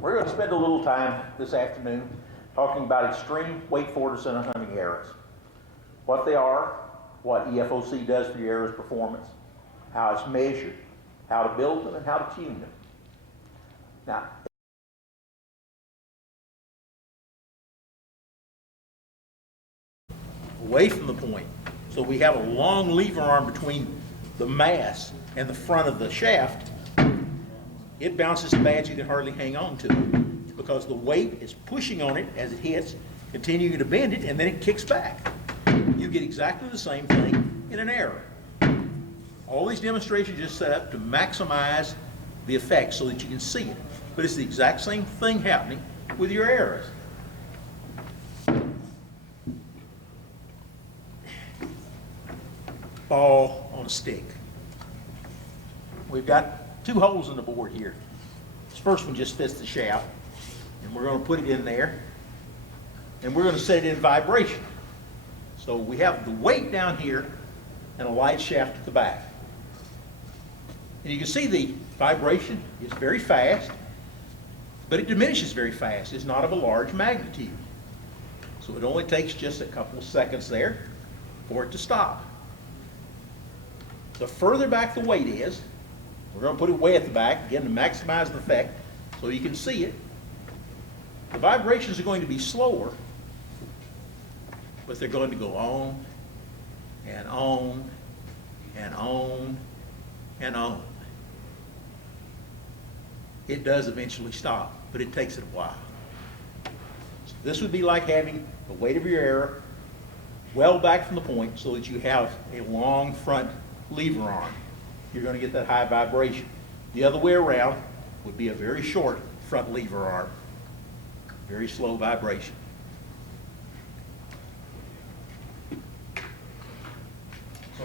We're going to spend a little time this afternoon talking about extreme weight forward center hunting errors. What they are, what EFOC does for your arrow's performance, how it's measured, how to build them, and how to tune them. Now, away from the point. So we have a long lever arm between the mass and the front of the shaft. It bounces so bad you can hardly hang on to it because the weight is pushing on it as it hits, continuing to bend it, and then it kicks back. You get exactly the same thing in an arrow. All these demonstrations are just set up to maximize the effect so that you can see it. But it's the exact same thing happening with your arrows. Ball on a stick. We've got two holes in the board here. This first one just fits the shaft, and we're going to put it in there, and we're going to set it in vibration. So we have the weight down here and a light shaft at the back. And you can see the vibration is very fast, but it diminishes very fast. It's not of a large magnitude. So it only takes just a couple of seconds there for it to stop. The further back the weight is, we're going to put it way at the back, again to maximize the effect so you can see it. The vibrations are going to be slower, but they're going to go on and on and on and on. It does eventually stop, but it takes it a while. So this would be like having the weight of your arrow well back from the point so that you have a long front lever arm. You're going to get that high vibration. The other way around would be a very short front lever arm. Very slow vibration. So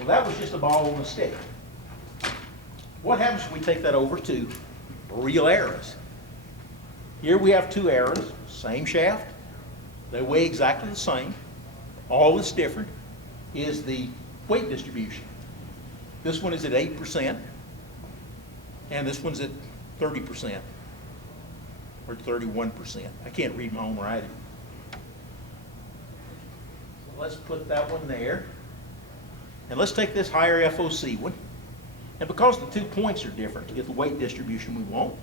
that was just a ball on a stick. What happens if we take that over to real arrows? Here we have two arrows, same shaft. They weigh exactly the same. All that's different is the weight distribution. This one is at 8%, and this one's at 30%, or 31%. I can't read my own writing. So let's put that one there. And let's take this higher FOC one. And because the 2 points are different to get the weight distribution we want,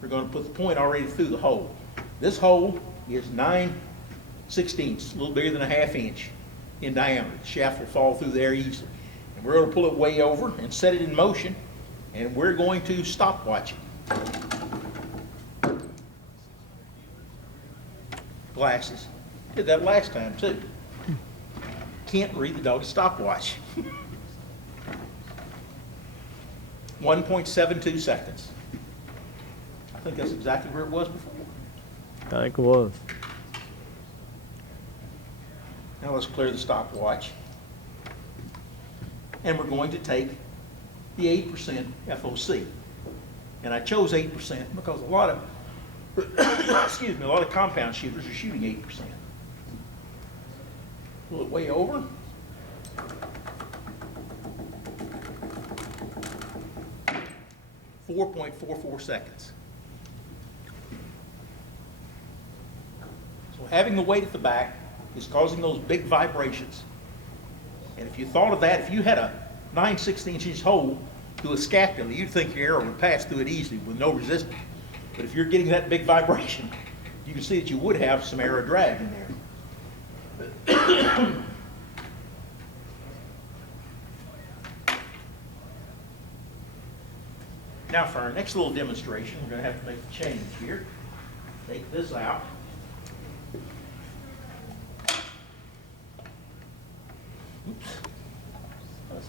we're going to put the point already through the hole. This hole is 9/16, a little bigger than a ½ inch in diameter. The shaft will fall through there easily. And we're going to pull it way over and set it in motion, and we're going to stopwatch it. Glasses. Did that last time too. Can't read the dog's stopwatch. 1.72 seconds. I think that's exactly where it was before. I think it was. Now let's clear the stopwatch. And we're going to take the 8% FOC. And I chose 8% because a lot of, excuse me, a lot of compound shooters are shooting 8%. Pull it way over. .44 seconds. So having the weight at the back is causing those big vibrations. And if you thought of that, if you had a 9/16 hole through a scapula, you'd think your arrow would pass through it easily with no resistance. But if you're getting that big vibration, you can see that you would have some arrow drag in there. Now for our next little demonstration, we're going to have to make a change here. Take this out. Oops. That's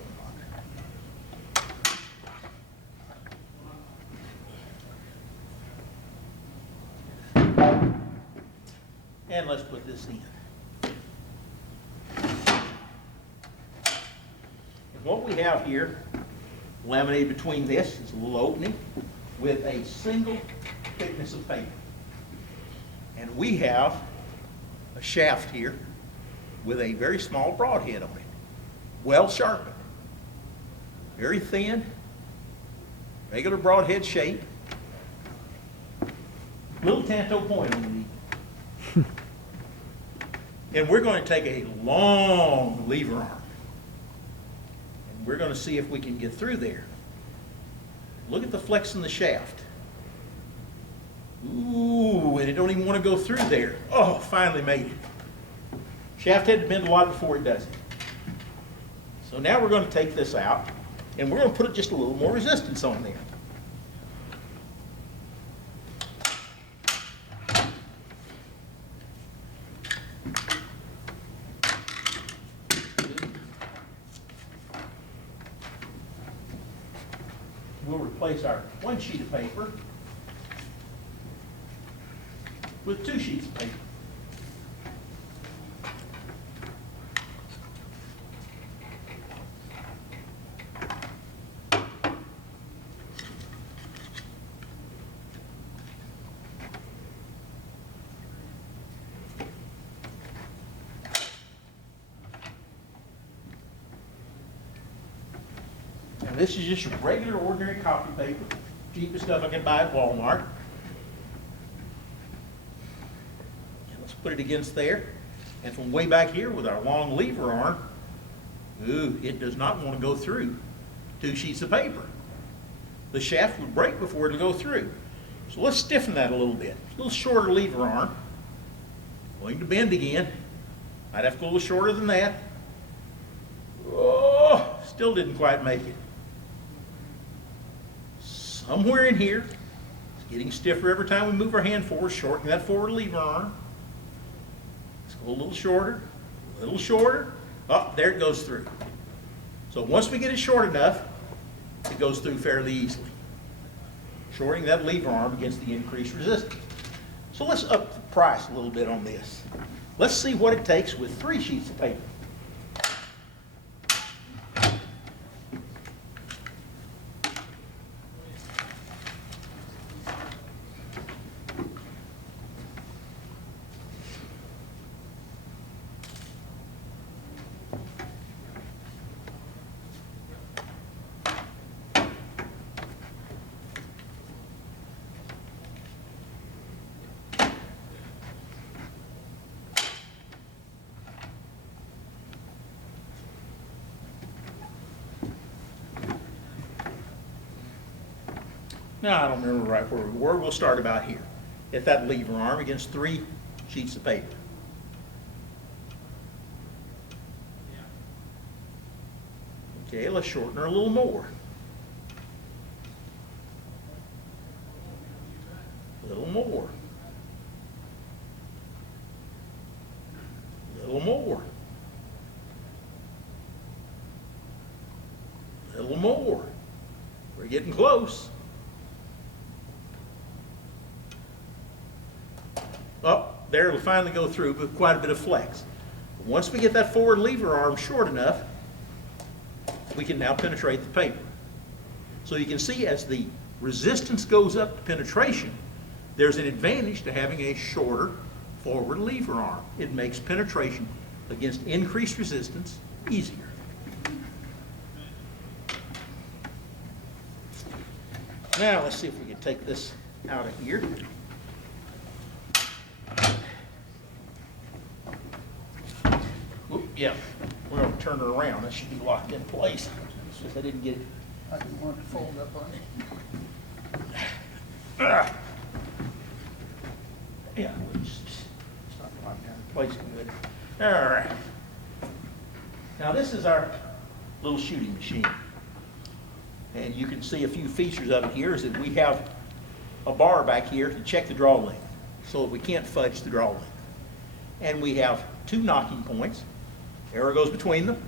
unlocked. And let's put this in. And what we have here, laminated between this is a little opening with a single thickness of paper. And we have a shaft here with a very small broadhead on it, well sharpened, very thin, regular broadhead shape, Little tanto point on the knee. And we're going to take a long lever arm. And we're going to see if we can get through there. Look at the flex in the shaft. Ooh, and it don't even want to go through there. Oh, finally made it. Shaft had to bend a lot before it does it. So now we're going to take this out, and we're going to put just a little more resistance on there. We'll replace our one sheet of paper with 2 sheets of paper. Now this is just your regular ordinary copy paper, cheapest stuff I can buy at Walmart. Let's put it against there. And from way back here with our long lever arm, ooh, it does not want to go through 2 sheets of paper. The shaft would break before it would go through. So let's stiffen that a little bit. A little shorter lever arm. Going to bend again. Might have to go a little shorter than that. Oh, still didn't quite make it. Somewhere in here, it's getting stiffer every time we move our hand forward, shortening that forward lever arm. Let's go a little shorter, a little shorter. Oh, there it goes through. So once we get it short enough, it goes through fairly easily. Shortening that lever arm against the increased resistance. So let's up the price a little bit on this. Let's see what it takes with 3 sheets of paper. Now, I don't remember right where we were. We'll start about here. Hit that lever arm against 3 sheets of paper. Okay, let's shorten her a little more. A little more. A little more. A little more. We're getting close. Oh, there it'll finally go through with quite a bit of flex. But once we get that forward lever arm short enough, we can now penetrate the paper. So you can see as the resistance goes up to penetration, there's an advantage to having a shorter forward lever arm. It makes penetration against increased resistance easier. Now let's see if we can take this out of here. Oop, yeah, we're going to turn it around. That should be locked in place. It's just I didn't get it. I didn't want to fold up on it. Yeah, we'll just start locking down in place good. All right. Now this is our little shooting machine. And you can see a few features of it here is that we have a bar back here to check the draw length so that we can't fudge the draw length. And we have 2 knocking points. Arrow goes between them.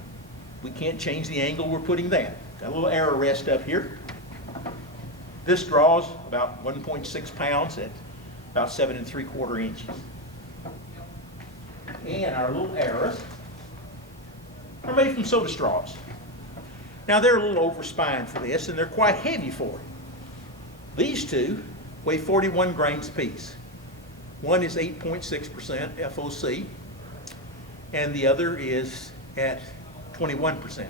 We can't change the angle we're putting that. Got a little arrow rest up here. This draws about 1.6 pounds at about 7 3/4 inches. And our little arrows are made from soda straws. Now they're a little overspined for this and they're quite heavy for it. These 2 weigh 41 grains apiece. One is 8.6% FOC and the other is at 21%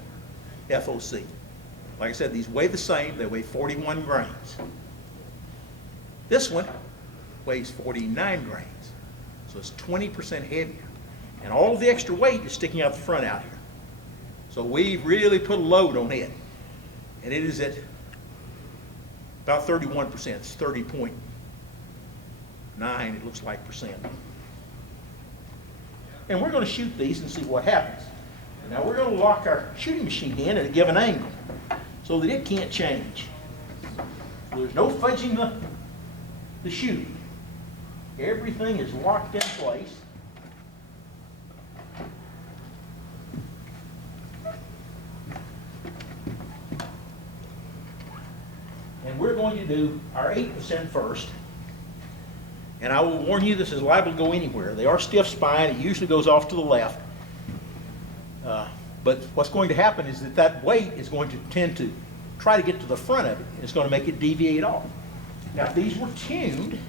FOC. Like I said, these weigh the same, they weigh 41 grains. This one weighs 49 grains. So it's 20% heavier. And all of the extra weight is sticking out the front out here. So we've really put a load on it. And it is at about 31%. It's 30.9, it looks like, percent. And we're going to shoot these and see what happens. Now we're going to lock our shooting machine in at a given angle so that it can't change. So there's no fudging the shooting. Everything is locked in place. And we're going to do our 8% first. And I will warn you, this is liable to go anywhere. They are stiff spine. It usually goes off to the left. But what's going to happen is that that weight is going to tend to try to get to the front of it. And it's going to make it deviate off. Now, if these were tuned,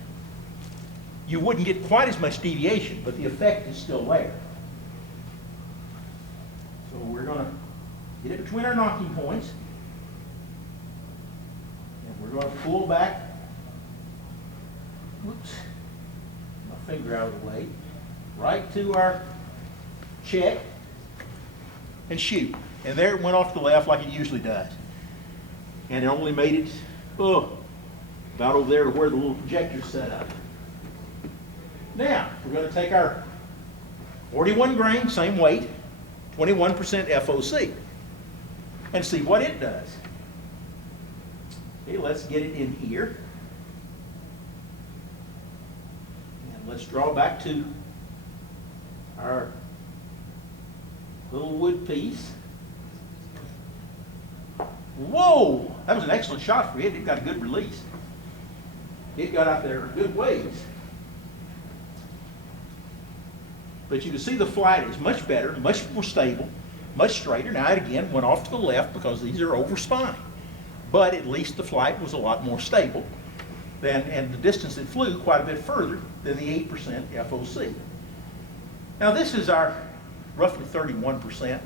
you wouldn't get quite as much deviation, but the effect is still there. So we're going to get it between our knocking points. And we're going to pull back. Whoops. My finger out of the way. Right to our check. And shoot. And there it went off to the left like it usually does. And it only made it, about over there to where the little projector's set up. Now, we're going to take our 41 grain, same weight, 21% FOC, and see what it does. Okay, let's get it in here. And let's draw back to our little wood piece. Whoa! That was an excellent shot for it. It got a good release. It got out there a good ways. But you can see the flight is much better, much more stable, much straighter. Now it again went off to the left because these are over spine. But at least the flight was a lot more stable than, and the distance it flew quite a bit further than the 8% FOC. Now this is our roughly 31%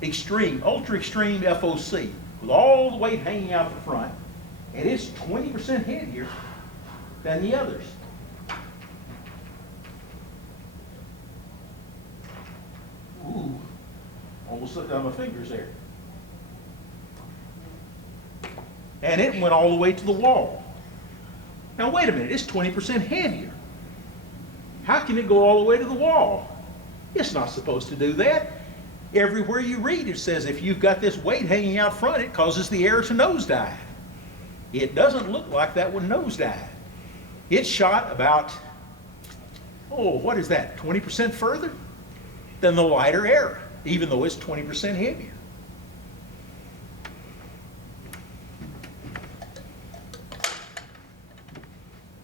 extreme, ultra extreme FOC with all the weight hanging out the front, and it's 20% heavier than the others. Ooh, almost slipped out my fingers there. And it went all the way to the wall. Now wait a minute, it's 20% heavier. How can it go all the way to the wall? It's not supposed to do that. Everywhere you read it says if you've got this weight hanging out front, it causes the air to nosedive. It doesn't look like that one nosedived. It shot about, what is that, 20% further than the lighter air, even though it's 20% heavier.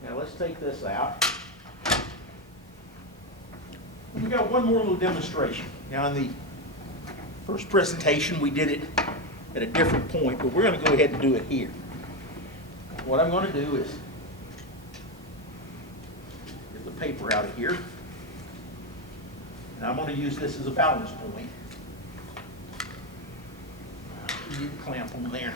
Now let's take this out. We got one more little demonstration. Now in the first presentation we did it at a different point, but we're going to go ahead and do it here. What I'm going to do is get the paper out of here. And I'm going to use this as a balance point. You need a clamp on there.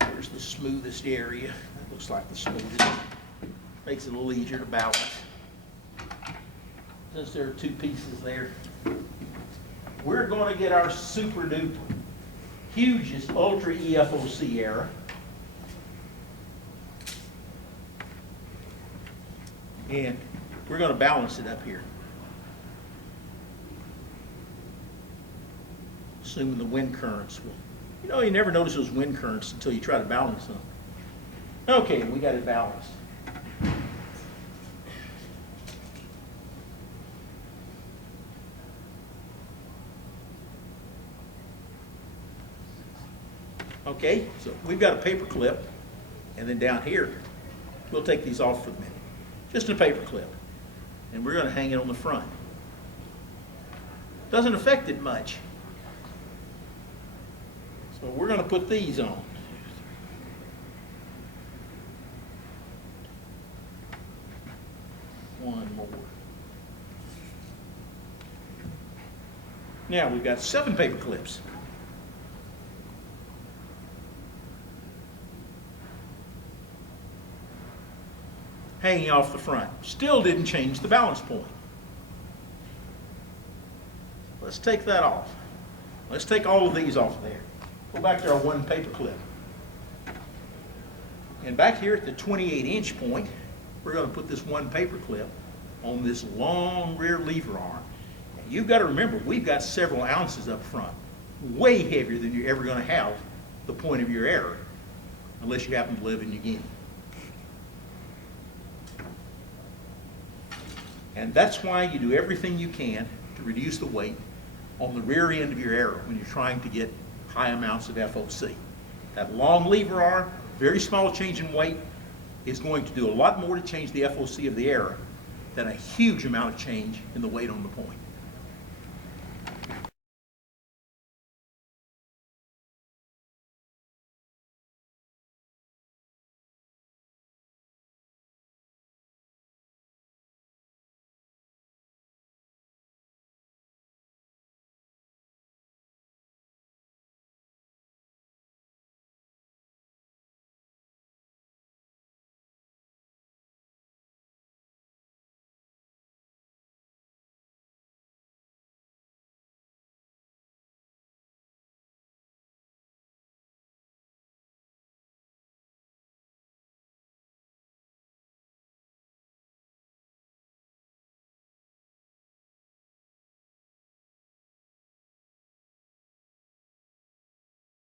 There's the smoothest area. That looks like the smoothest. Makes it a little easier to balance. Since there are two pieces there, we're going to get our super duper hugest ultra EFOC error. And we're going to balance it up here. Assuming the wind currents will. You never notice those wind currents until you try to balance them. Okay, we got it balanced. Okay, so we've got a paper clip, and then down here, we'll take these off for the minute. Just a paper clip. And we're going to hang it on the front. Doesn't affect it much. So we're going to put these on. One more. Now we've got 7 paper clips. hanging off the front. Still didn't change the balance point. Let's take that off. Let's take all of these off there. Go back to our one paper clip. And back here at the 28-inch point, we're going to put this one paper clip on this long rear lever arm. And you've got to remember, we've got several ounces up front, way heavier than you're ever going to have the point of your error, unless you happen to live in New Guinea. And that's why you do everything you can to reduce the weight on the rear end of your arrow when you're trying to get high amounts of FOC. That long lever arm, very small change in weight, is going to do a lot more to change the FOC of the arrow than a huge amount of change in the weight on the point.